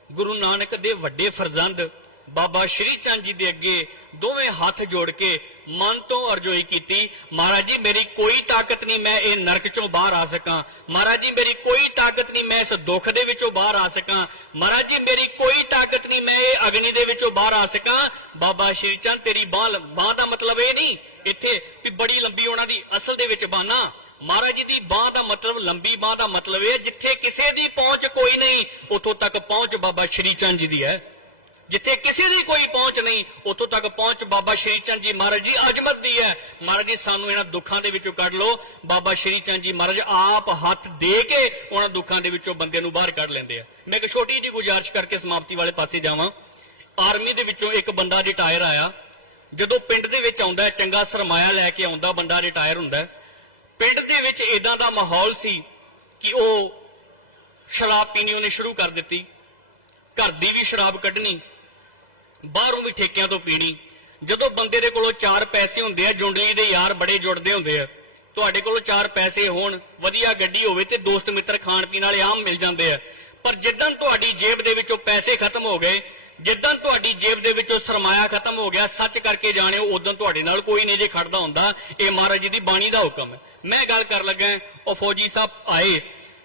ਗੁਰੂ ਨਾਨਕ ਦੇ ਵੱਡੇ ਫਰਜ਼ੰਦ ਬਾਬਾ ਸ਼੍ਰੀ ਚੰਦ ਜੀ ਦੇ ਅੱਗੇ ਦੋਵੇਂ ਹੱਥ ਜੋੜ ਕੇ ਮਨ ਤੋਂ ਅਰਜ਼ੋਈ ਕੀਤੀ, ਮਹਾਰਾਜ ਜੀ, ਮੇਰੀ ਕੋਈ ਤਾਕਤ ਨਹੀਂ ਮੈਂ ਇਹ ਨਰਕ ਚੋਂ ਬਾਹਰ ਆ ਸਕਾਂ। ਮਹਾਰਾਜ ਜੀ, ਮੇਰੀ ਕੋਈ ਤਾਕਤ ਨਹੀਂ ਮੈਂ ਇਸ ਦੁੱਖ ਦੇ ਵਿੱਚੋਂ ਬਾਹਰ ਆ ਸਕਾਂ। ਮਹਾਰਾਜ ਜੀ, ਮੇਰੀ ਕੋਈ ਤਾਕਤ ਨਹੀਂ ਮੈਂ ਇਹ ਅਗਨੀ ਦੇ ਵਿੱਚੋਂ ਬਾਹਰ ਆ ਸਕਾਂ। ਬਾਬਾ ਸ਼੍ਰੀ ਚੰਦ, ਤੇਰੀ ਬਾਹ ਬਾਹ ਦਾ ਮਤਲਬ ਇਹ ਨਹੀਂ ਇੱਥੇ ਵੀ ਬੜੀ ਲੰਬੀ ਉਹਨਾਂ ਦੀ ਅਸਲ ਦੇ ਵਿੱਚ ਬਾਨਾ ਮਹਾਰਾਜ ਜੀ ਦੀ ਬਾਹ ਦਾ ਮਤਲਬ ਲੰਬੀ ਬਾਹ ਦਾ ਮਤਲਬ ਇਹ ਹੈ, ਜਿੱਥੇ ਕਿਸੇ ਦੀ ਪਹੁੰਚ ਕੋਈ ਨਹੀਂ ਉਥੋਂ ਤੱਕ ਪਹੁੰਚ ਬਾਬਾ ਸ਼੍ਰੀ ਚੰਦ ਜੀ ਦੀ ਹੈ। ਜਿੱਥੇ ਕਿਸੇ ਦੀ ਕੋਈ ਪਹੁੰਚ ਨਹੀਂ ਉਥੋਂ ਤੱਕ ਪਹੁੰਚ ਬਾਬਾ ਸ਼੍ਰੀ ਚੰਦ ਜੀ ਮਹਾਰਾਜ ਜੀ ਅਜਮਤ ਦੀ ਹੈ। ਮਹਾਰਾਜ ਜੀ ਸਾਨੂੰ ਇਹਨਾਂ ਦੁੱਖਾਂ ਦੇ ਵਿੱਚੋਂ ਕੱਢ ਲਓ। ਬਾਬਾ ਸ਼੍ਰੀ ਚੰਦ ਜੀ ਮਹਾਰਾਜ ਆਪ ਹੱਥ ਦੇ ਕੇ ਉਹਨਾਂ ਦੁੱਖਾਂ ਦੇ ਵਿੱਚੋਂ ਬੰਦੇ ਨੂੰ ਬਾਹਰ ਕੱਢ ਲੈਂਦੇ ਆ। ਮੈਂ ਇੱਕ ਛੋਟੀ ਜਿਹੀ ਗੁਜ਼ਾਰਿਸ਼ ਕਰਕੇ ਸਮਾਪਤੀ ਵਾਲੇ ਪਾਸੇ ਜਾਵਾਂ। ਆਰਮੀ ਦੇ ਵਿੱਚੋਂ ਇੱਕ ਬੰਦਾ ਰਿਟਾਇਰ ਆਇਆ। ਜਦੋਂ ਪਿੰਡ ਦੇ ਵਿੱਚ ਆਉਂਦਾ ਚੰਗਾ ਸਰਮਾਇਆ ਲੈ ਕੇ ਆਉਂਦਾ ਬੰਦਾ ਰਿਟਾਇਰ ਹੁੰਦਾ ਹੈ। ਪਿੰਡ ਦੇ ਵਿੱਚ ਇਦਾਂ ਦਾ ਮਾਹੌਲ ਸੀ ਕਿ ਉਹ ਸ਼ਰਾਬ ਪੀਣੀ ਉਹਨੇ ਸ਼ੁਰੂ ਕਰ ਦਿੱਤੀ। ਘਰ ਦੀ ਵੀ ਸ਼ਰਾਬ ਕੱਢਣੀ, ਬਾਹਰੋਂ ਵੀ ਠੇਕਿਆਂ ਤੋਂ ਪੀਣੀ। ਜਦੋਂ ਬੰਦੇ ਦੇ ਕੋਲੋਂ ਚਾਰ ਪੈਸੇ ਹੁੰਦੇ ਆ, ਜੁੰਡਲੀ ਦੇ ਯਾਰ ਬੜੇ ਜੁੜਦੇ ਹੁੰਦੇ ਆ। ਤੁਹਾਡੇ ਕੋਲੋਂ ਚਾਰ ਪੈਸੇ ਹੋਣ, ਵਧੀਆ ਗੱਡੀ ਹੋਵੇ ਤੇ ਦੋਸਤ ਮਿੱਤਰ ਖਾਣ ਪੀਣ ਵਾਲੇ ਆਮ ਮਿਲ ਜਾਂਦੇ ਆ। ਪਰ ਜਿੱਦਾਂ ਤੁਹਾਡੀ ਜੇਬ ਦੇ ਵਿੱਚੋਂ ਪੈਸੇ ਖਤਮ ਹੋ ਗਏ ਜਿੱਦਾਂ ਤੁਹਾਡੀ ਜੇਬ ਦੇ ਵਿੱਚੋਂ ਸਰਮਾਇਆ ਖਤਮ ਹੋ ਗਿਆ, ਸੱਚ ਕਰਕੇ ਜਾਣਿਓ ਉਦੋਂ ਤੁਹਾਡੇ ਨਾਲ ਕੋਈ ਨਹੀਂ ਜੇ ਖੜਦਾ ਹੁੰਦਾ। ਇਹ ਮਹਾਰਾਜ ਜੀ ਦੀ ਬਾਣੀ ਦਾ ਹੁਕਮ ਹੈ। ਮੈਂ ਗੱਲ ਕਰ ਲੱਗਾ ਉਹ ਫੌਜੀ ਸਾਹਿਬ ਆਏ,